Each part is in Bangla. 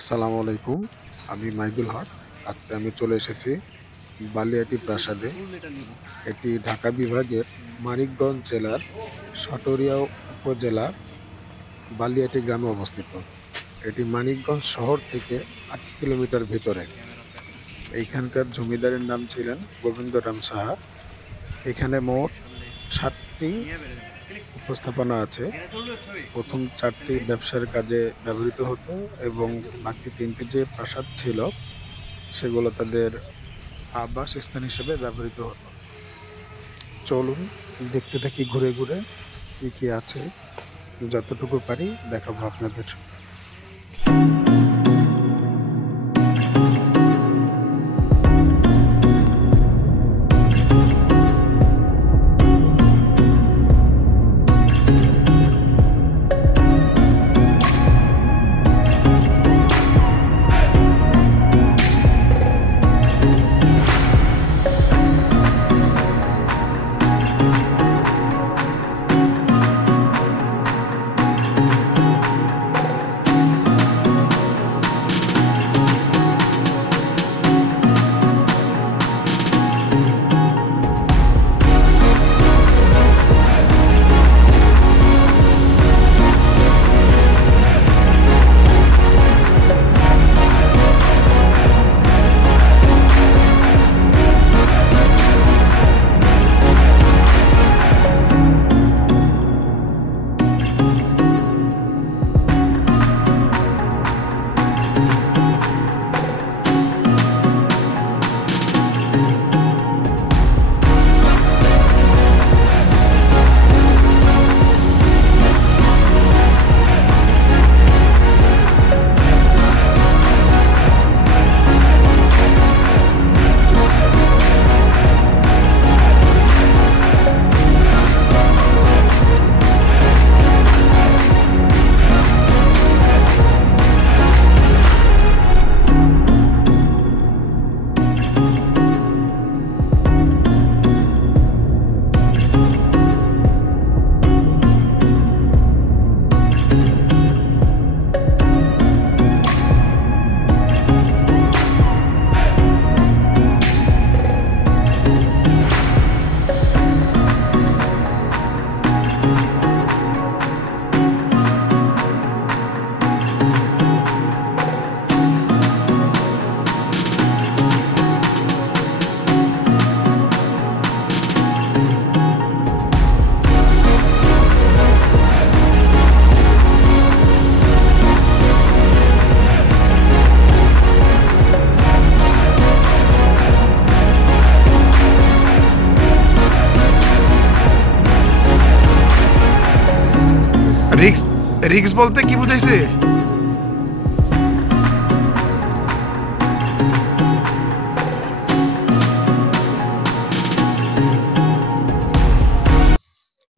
আসসালামু আলাইকুম। আমি মাইদুল হক। আজকে আমি চলে এসেছি বালিয়াটি প্রাসাদে। এটি ঢাকা বিভাগের মানিকগঞ্জ জেলার সাটুরিয়া উপজেলা বালিয়াটি গ্রামে অবস্থিত। এটি মানিকগঞ্জ শহর থেকে ৮ কিলোমিটার ভিতরে। এইখানকার জমিদারের নাম ছিলেন গোবিন্দরাম সাহা। এখানে মোট ৭টি উপস্থাপনা আছে। প্রথম ৪টি ব্যবসার কাজে ব্যবহৃত হতো এবং বাকি ৩টি যে প্রাসাদ ছিল সেগুলো তাদের আবাসস্থান হিসেবে ব্যবহৃত হতো। চলুন দেখতে থাকি ঘুরে ঘুরে কি কি আছে, যতটুকু পারি দেখাবো আপনাদের। রিক্স রিক্স বলতে কি বুঝাইছে?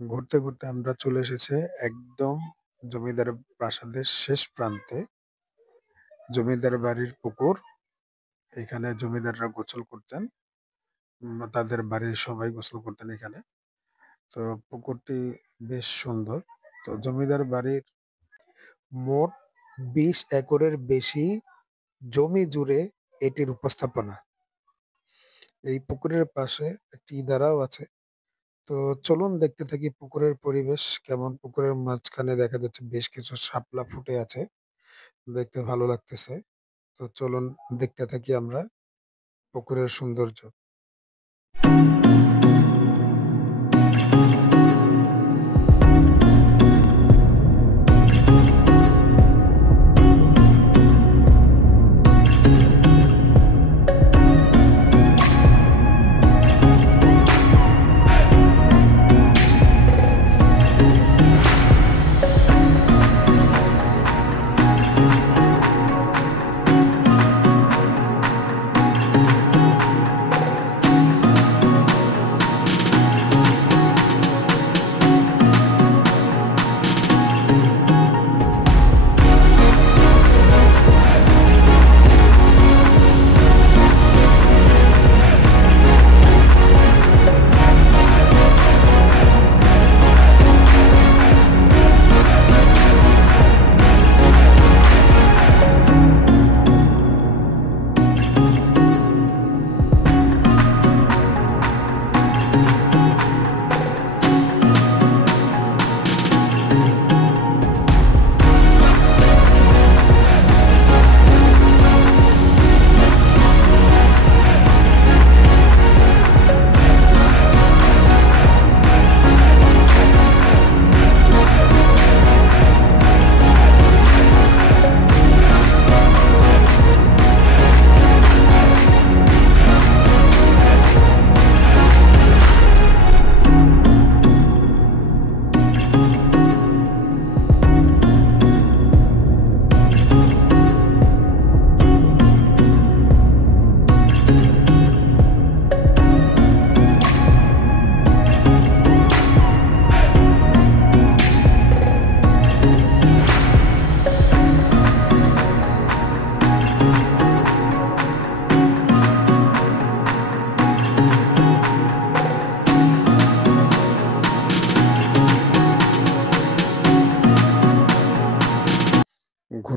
ঘুরতে ঘুরতে আমরা চলে এসেছে একদম জমিদার প্রাসাদের শেষ প্রান্তে। জমিদার বাড়ির পুকুর। এখানে জমিদাররা গোসল করতেন। তাদের বাড়ির সবাই গোসল করতেন এখানে। তো পুকুরটি বেশ সুন্দর। তো জমিদার বাড়ির মোট ২০ একরের বেশি জমি জুড়ে এটির উপস্থাপনা। এই পুকুরের পাশে একটি ইদারাও আছে। তো চলুন দেখতে থাকি পুকুরের পরিবেশ কেমন। পুকুরের মাঝখানে দেখা যাচ্ছে বেশ কিছু শাপলা ফুটে আছে, দেখতে ভালো লাগতেছে। তো চলুন দেখতে থাকি আমরা পুকুরের সৌন্দর্য।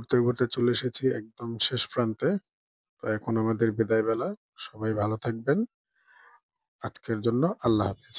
ঘুরতে ঘুরতে চলে এসেছি একদম শেষ প্রান্তে। তো এখন আমাদের বিদায় বেলা। সবাই ভালো থাকবেন। আজকের জন্য আল্লাহ হাফেজ।